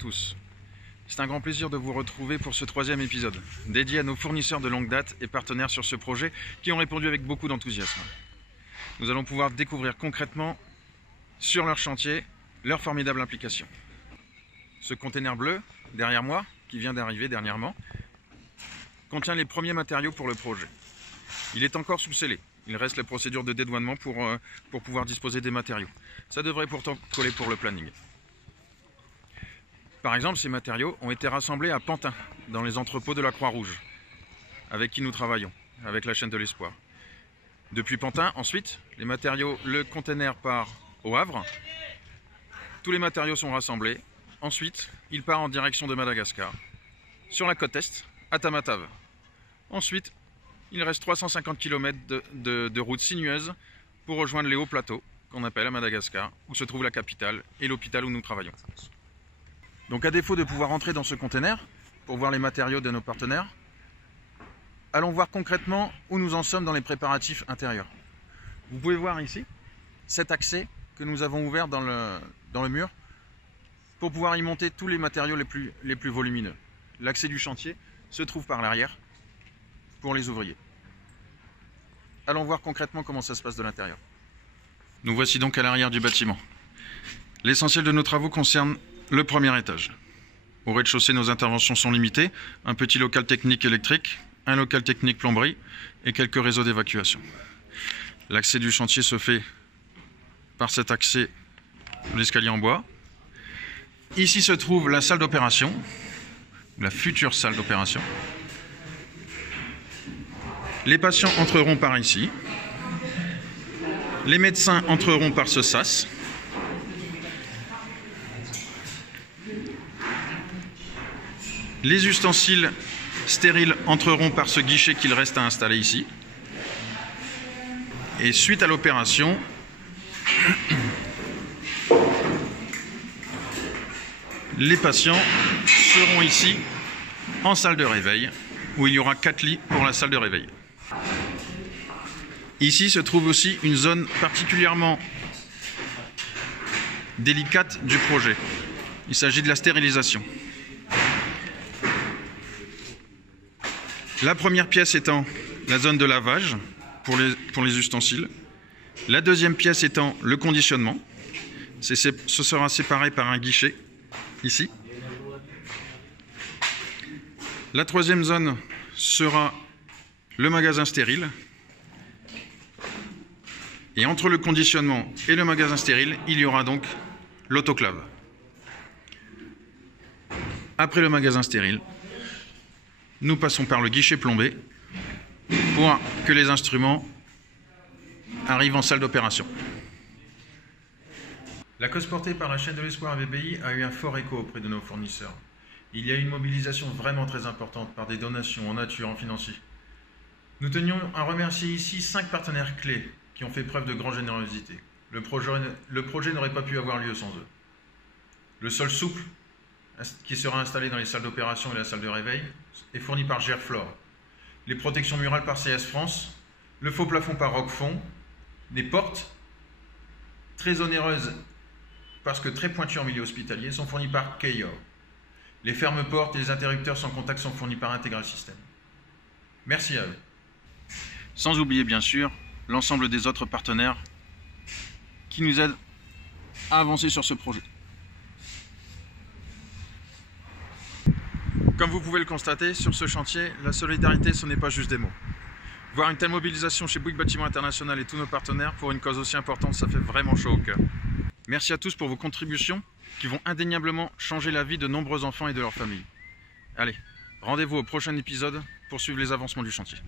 tous. C'est un grand plaisir de vous retrouver pour ce 3e épisode, dédié à nos fournisseurs de longue date et partenaires sur ce projet qui ont répondu avec beaucoup d'enthousiasme. Nous allons pouvoir découvrir concrètement sur leur chantier leur formidable implication. Ce container bleu, derrière moi, qui vient d'arriver dernièrement, contient les premiers matériaux pour le projet. Il est encore sous scellé. Il reste la procédure de dédouanement pour pouvoir disposer des matériaux. Ça devrait pourtant coller pour le planning. Par exemple, ces matériaux ont été rassemblés à Pantin, dans les entrepôts de la Croix-Rouge, avec qui nous travaillons, avec la chaîne de l'Espoir. Depuis Pantin, ensuite, le container part au Havre. Tous les matériaux sont rassemblés. Ensuite, il part en direction de Madagascar, sur la côte est, à Tamatave. Ensuite, il reste 350 km de route sinueuse pour rejoindre les hauts plateaux, qu'on appelle à Madagascar, où se trouve la capitale et l'hôpital où nous travaillons. Donc à défaut de pouvoir entrer dans ce container, pour voir les matériaux de nos partenaires, allons voir concrètement où nous en sommes dans les préparatifs intérieurs. Vous pouvez voir ici cet accès que nous avons ouvert dans le mur pour pouvoir y monter tous les matériaux les plus volumineux. L'accès du chantier se trouve par l'arrière pour les ouvriers. Allons voir concrètement comment ça se passe de l'intérieur. Nous voici donc à l'arrière du bâtiment. L'essentiel de nos travaux concerne le premier étage. Au rez-de-chaussée, nos interventions sont limitées. Un petit local technique électrique, un local technique plomberie et quelques réseaux d'évacuation. L'accès du chantier se fait par cet accès de l'escalier en bois. Ici se trouve la salle d'opération, la future salle d'opération. Les patients entreront par ici. Les médecins entreront par ce sas. Les ustensiles stériles entreront par ce guichet qu'il reste à installer ici. Et suite à l'opération, les patients seront ici en salle de réveil, où il y aura 4 lits pour la salle de réveil. Ici se trouve aussi une zone particulièrement délicate du projet. Il s'agit de la stérilisation. La première pièce étant la zone de lavage pour les ustensiles. La deuxième pièce étant le conditionnement. Ce sera séparé par un guichet, ici. La troisième zone sera le magasin stérile. Et entre le conditionnement et le magasin stérile, il y aura donc l'autoclave. Après le magasin stérile, nous passons par le guichet plombé pour que les instruments arrivent en salle d'opération. La cause portée par la chaîne de l'Espoir VBI a eu un fort écho auprès de nos fournisseurs. Il y a eu une mobilisation vraiment très importante par des donations en nature, en financier. Nous tenions à remercier ici 5 partenaires clés qui ont fait preuve de grande générosité. Le projet n'aurait pas pu avoir lieu sans eux. Le sol souple, qui sera installé dans les salles d'opération et la salle de réveil, est fourni par Gerflor. Les protections murales par CS France, le faux plafond par Roquefond, des portes très onéreuses parce que très pointues en milieu hospitalier sont fournies par Keyor. Les fermes portes et les interrupteurs sans contact sont fournis par Integral System. Merci à eux. Sans oublier bien sûr l'ensemble des autres partenaires qui nous aident à avancer sur ce projet. Comme vous pouvez le constater, sur ce chantier, la solidarité, ce n'est pas juste des mots. Voir une telle mobilisation chez Bouygues Bâtiment International et tous nos partenaires pour une cause aussi importante, ça fait vraiment chaud au cœur. Merci à tous pour vos contributions qui vont indéniablement changer la vie de nombreux enfants et de leurs familles. Allez, rendez-vous au prochain épisode pour suivre les avancements du chantier.